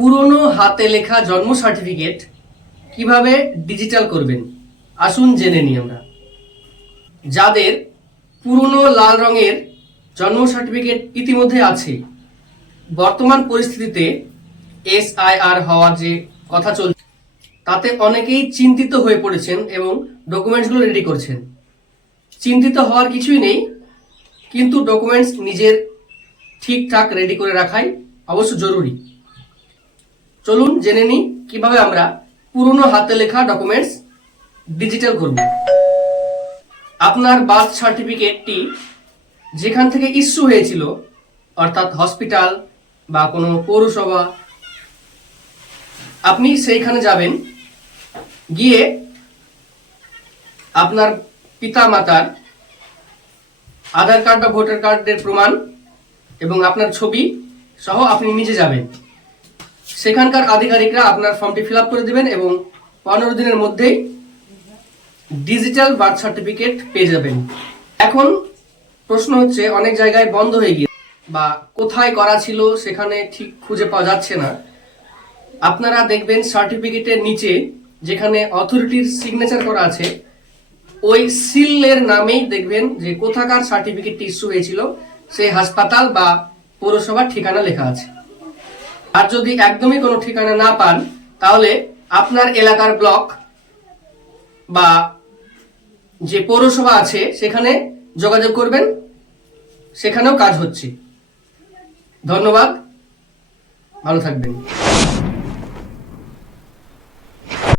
পুরনো হাতে লেখা জন্ম সার্টিফিকেট কিভাবে ডিজিটাল করবেন আসুন জেনে নিই আমরা। যাদের পুরনো লাল রঙের জন্ম সার্টিফিকেট ইতিমধ্যে আছে, বর্তমান পরিস্থিতিতে SIR হওয়ার যে কথা চলছে তাতে অনেকেই চিন্তিত হয়ে পড়েছেন এবং ডকুমেন্টসগুলো রেডি করছেন। চিন্তিত হওয়ার কিছুই নেই, কিন্তু ডকুমেন্টস নিজের ঠিকঠাক রেডি করে রাখাই অবশ্য জরুরি। চলুন জেনে নিই কিভাবে আমরা পুরনো হাতে লেখা ডকুমেন্টস ডিজিটাল করব। আপনার বার্থ সার্টিফিকেটটি যেখান থেকে ইস্যু হয়েছিল, অর্থাৎ হসপিটাল বা কোনো পৌরসভা, আপনি সেইখানে যাবেন। গিয়ে আপনার পিতা মাতার আধার কার্ড বা ভোটার কার্ডের প্রমাণ এবং আপনার ছবি সহ আপনি নিজে যাবেন। সেখানকার আধিকারিকরা আপনার ফর্মটি ফিল আপ করে দেবেন এবং 15 দিনের মধ্যেই ডিজিটাল বার্থ সার্টিফিকেট পেয়ে যাবেন। এখন প্রশ্ন হচ্ছে, অনেক জায়গায় বন্ধ হয়ে গিয়ে বা কোথায় করা ছিল সেখানে ঠিক খুঁজে পাওয়া যাচ্ছে না। আপনারা দেখবেন সার্টিফিকেটের নিচে যেখানে অথরিটির সিগনেচার করা আছে, ওই সিলের নামেই দেখবেন যে কোথাকার সার্টিফিকেটটি ইস্যু হয়েছিল সেই হাসপাতাল বা পৌরসভার ঠিকানা লেখা আছে। আর যদি একদমই কোনো ঠিকানা না পান, তাহলে আপনার এলাকার ব্লক বা যে পৌরসভা আছে সেখানে যোগাযোগ করবেন, সেখানেও কাজ হচ্ছে। ধন্যবাদ, ভালো থাকবেন।